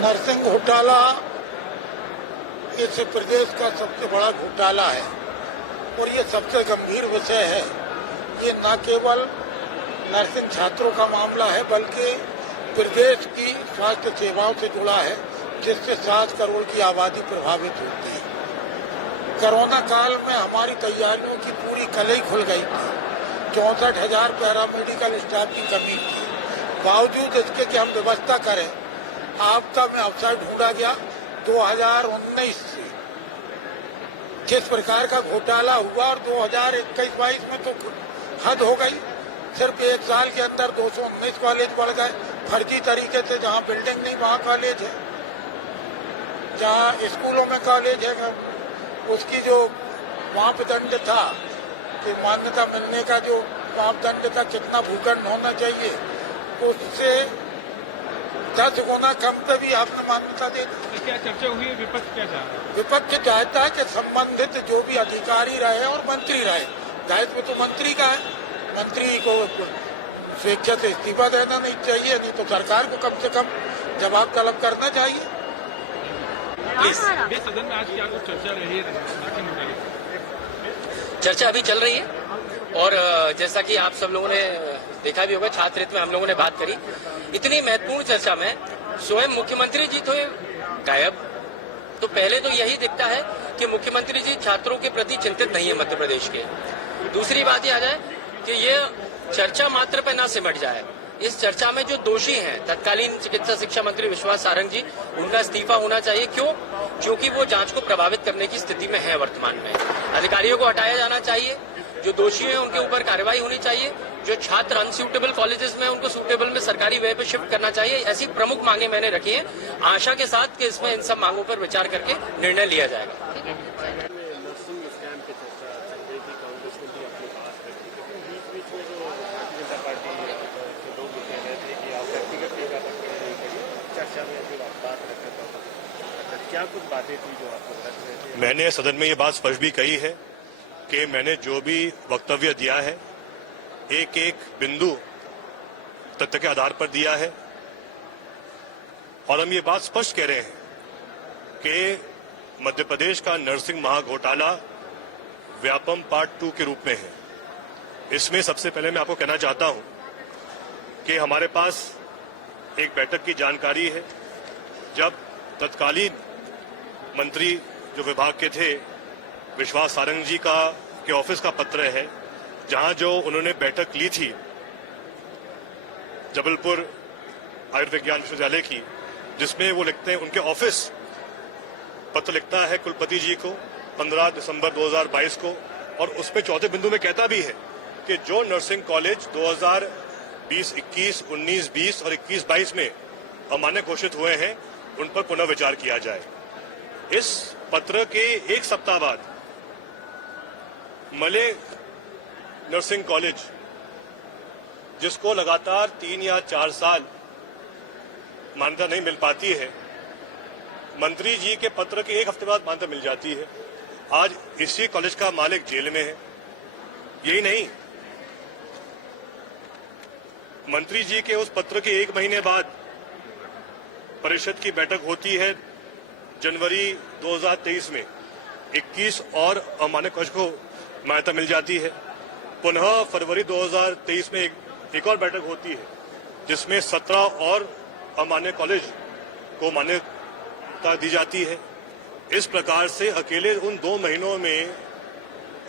नरसिंह घोटाला इस प्रदेश का सबसे बड़ा घोटाला है और ये सबसे गंभीर विषय है। ये न केवल नर्सिंग छात्रों का मामला है बल्कि प्रदेश की स्वास्थ्य सेवाओं से जुड़ा है, जिससे 7 करोड़ की आबादी प्रभावित होती है। कोरोना काल में हमारी तैयारियों की पूरी कलई खुल गई थी। 64,000 पैरामेडिकल स्टाफ की कमी थी। बावजूद इसके कि हम व्यवस्था करें, आपदा में अवसर ढूंढा गया। 2019 से जिस प्रकार का घोटाला हुआ और 2021-22 में तो हद हो गई। सिर्फ 1 साल के अंदर 219 कॉलेज बढ़ गए फर्जी तरीके से। जहाँ बिल्डिंग नहीं वहाँ कॉलेज है, जहाँ स्कूलों में कॉलेज है, उसकी जो मापदंड था कि मान्यता मिलने का जो मापदंड था, कितना भूखंड होना चाहिए, उससे 10 गुना कम पे भी आपने मान्यता दे दी। क्या चर्चा हुई है? विपक्ष क्या चाह रहा है? विपक्ष चाहता है कि संबंधित जो भी अधिकारी रहे और मंत्री रहे, दायित्व तो मंत्री का है, मंत्री को स्वेच्छा से इस्तीफा देना नहीं चाहिए, नहीं तो सरकार को कम से कम जवाब तलब करना चाहिए। सदन में आज क्या कुछ चर्चा रही है? चर्चा अभी चल रही है और जैसा कि आप सब लोगों ने देखा भी होगा, छात्र हित में हम लोगों ने बात करी। इतनी महत्वपूर्ण चर्चा में स्वयं मुख्यमंत्री जी तो गायब। तो पहले तो यही दिखता है कि मुख्यमंत्री जी छात्रों के प्रति चिंतित नहीं है मध्य प्रदेश के। दूसरी बात ये आ जाए कि ये चर्चा मात्र पर ना सिमट जाए। इस चर्चा में जो दोषी हैं, तत्कालीन चिकित्सा शिक्षा मंत्री विश्वास सारंग जी, उनका इस्तीफा होना चाहिए। क्यों? क्योंकि वो जांच को प्रभावित करने की स्थिति में है वर्तमान में। अधिकारियों को हटाया जाना चाहिए। जो दोषी हैं उनके ऊपर कार्रवाई होनी चाहिए। जो छात्र अनसूटेबल कॉलेजेस में, उनको सूटेबल में सरकारी वे पे शिफ्ट करना चाहिए। ऐसी प्रमुख मांगे मैंने रखी है, आशा के साथ कि इसमें इन सब मांगों पर विचार करके निर्णय लिया जाएगा। क्या कुछ बातें थी जो आपको? मैंने सदन में ये बात स्पष्ट भी कही है कि मैंने जो भी वक्तव्य दिया है, एक एक बिंदु तथ्य के आधार पर दिया है और हम ये बात स्पष्ट कह रहे हैं कि मध्य प्रदेश का नर्सिंग महाघोटाला व्यापम पार्ट 2 के रूप में है। इसमें सबसे पहले मैं आपको कहना चाहता हूं कि हमारे पास एक बैठक की जानकारी है, जब तत्कालीन मंत्री जो विभाग के थे विश्वास सारंग जी के ऑफिस का पत्र है, जहां जो उन्होंने बैठक ली थी जबलपुर आयुर्विज्ञान विश्वविद्यालय की, जिसमें वो लिखते हैं, उनके ऑफिस पत्र लिखता है कुलपति जी को 15 दिसंबर 2022 को, और उसमें चौथे बिंदु में कहता भी है कि जो नर्सिंग कॉलेज 2020-21, 19-20 और 21-22 में अमान्य घोषित हुए हैं, उन पर पुनः विचार किया जाए। इस पत्र के 1 सप्ताह बाद मले नर्सिंग कॉलेज, जिसको लगातार 3 या 4 साल मान्यता नहीं मिल पाती है, मंत्री जी के पत्र के 1 हफ्ते बाद मान्यता मिल जाती है। आज इसी कॉलेज का मालिक जेल में है। यही नहीं, मंत्री जी के उस पत्र के 1 महीने बाद परिषद की बैठक होती है जनवरी 2023 में, 21 और अमान्य कॉलेज को मान्यता मिल जाती है। पुनः फरवरी 2023 में एक और बैठक होती है, जिसमें 17 और अमान्य कॉलेज को मान्यता दी जाती है। इस प्रकार से अकेले उन 2 महीनों में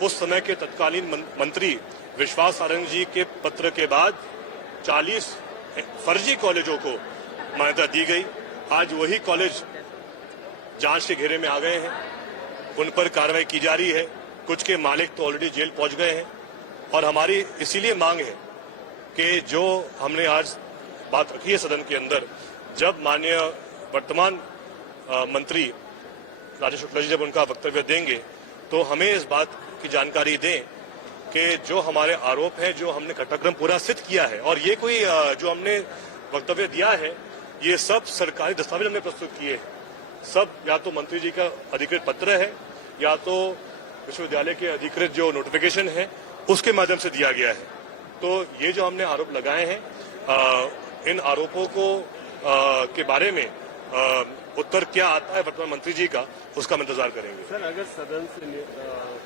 उस समय के तत्कालीन मंत्री विश्वास सारंग जी के पत्र के बाद 40 फर्जी कॉलेजों को मान्यता दी गई। आज वही कॉलेज जांच के घेरे में आ गए हैं, उन पर कार्रवाई की जा रही है। कुछ के मालिक तो ऑलरेडी जेल पहुंच गए हैं और हमारी इसीलिए मांग है कि जो हमने आज बात रखी है सदन के अंदर, जब माननीय वर्तमान मंत्री राजेश शुक्ला जी जब उनका वक्तव्य देंगे, तो हमें इस बात की जानकारी दें कि जो हमारे आरोप हैं, जो हमने घटनाक्रम पूरा सिद्ध किया है, और ये कोई जो हमने वक्तव्य दिया है, ये सब सरकारी दस्तावेज हमने प्रस्तुत किए हैं। सब या तो मंत्री जी का अधिकृत पत्र है, या तो विश्वविद्यालय के अधिकृत जो नोटिफिकेशन है उसके माध्यम से दिया गया है। तो ये जो हमने आरोप लगाए हैं, इन आरोपों को के बारे में उत्तर क्या आता है वर्तमान मंत्री जी का, उसका हम इंतजार करेंगे। सर, अगर सदन से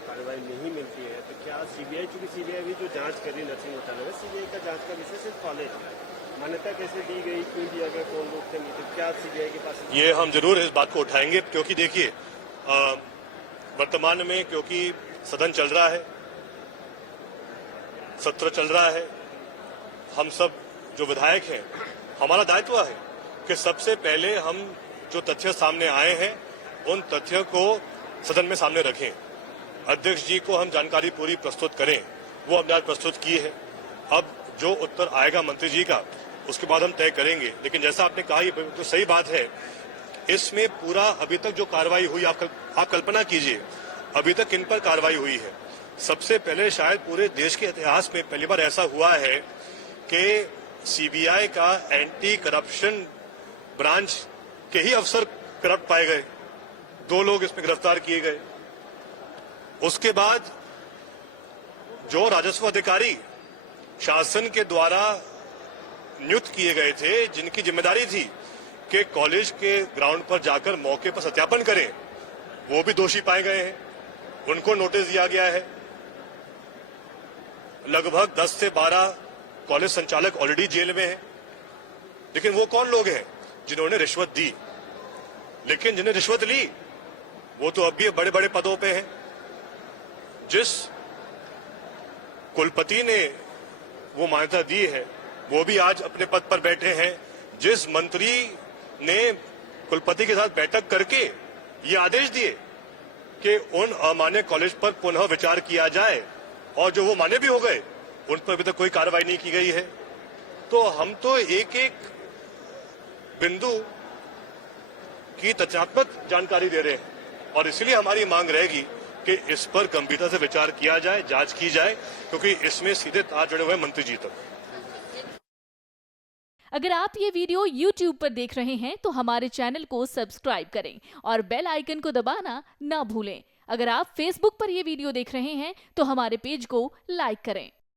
कार्रवाई नहीं मिलती है तो क्या सीबीआई, चूंकि सीबीआई भी जो जांच कर रही नर्सिंग घोटाले में, सीबीआई का जांच का विषय सिर्फ कॉलेज मान्यता कैसे दी गई, क्यों दिया गया, कौन लोग थे, तो क्या सीबीआई के पास ये हम जरूर इस बात को उठाएंगे, क्योंकि देखिए वर्तमान में क्योंकि सदन चल रहा है, सत्र चल रहा है, हम सब जो विधायक हैं, हमारा दायित्व है कि सबसे पहले हम जो तथ्य सामने आए हैं उन तथ्यों को सदन में सामने रखें। अध्यक्ष जी को हम जानकारी पूरी प्रस्तुत करें, वो हमने आज प्रस्तुत की है। अब जो उत्तर आएगा मंत्री जी का उसके बाद हम तय करेंगे। लेकिन जैसा आपने कहा, ये तो सही बात है, इसमें पूरा अभी तक जो कार्रवाई हुई, आप कल्पना कीजिए अभी तक किन पर कार्रवाई हुई है। सबसे पहले शायद पूरे देश के इतिहास में पहली बार ऐसा हुआ है कि सीबीआई का एंटी करप्शन ब्रांच के ही अफसर करप्ट पाए गए, 2 लोग इसमें गिरफ्तार किए गए। उसके बाद जो राजस्व अधिकारी शासन के द्वारा नियुक्त किए गए थे, जिनकी जिम्मेदारी थी कि कॉलेज के ग्राउंड पर जाकर मौके पर सत्यापन करें, वो भी दोषी पाए गए हैं, उनको नोटिस दिया गया है। लगभग 10 से 12 कॉलेज संचालक ऑलरेडी जेल में हैं। लेकिन वो कौन लोग हैं जिन्होंने रिश्वत दी? लेकिन जिन्हें रिश्वत ली वो तो अब भी बड़े बड़े पदों पे हैं। जिस कुलपति ने वो मान्यता दी है वो भी आज अपने पद पर बैठे हैं। जिस मंत्री ने कुलपति के साथ बैठक करके ये आदेश दिए कि उन अमान्य कॉलेज पर पुनः विचार किया जाए, और जो वो मान्य भी हो गए, उन पर अभी तक कोई कार्रवाई नहीं की गई है। तो हम तो एक एक बिंदु की तथ्यात्मक जानकारी दे रहे हैं, और इसलिए हमारी मांग रहेगी कि इस पर गंभीरता से विचार किया जाए, जांच की जाए, क्योंकि इसमें सीधे तार जुड़े हुए हैं मंत्री जी तक। अगर आप ये वीडियो YouTube पर देख रहे हैं तो हमारे चैनल को सब्सक्राइब करें और बेल आइकन को दबाना ना भूलें। अगर आप Facebook पर ये वीडियो देख रहे हैं तो हमारे पेज को लाइक करें।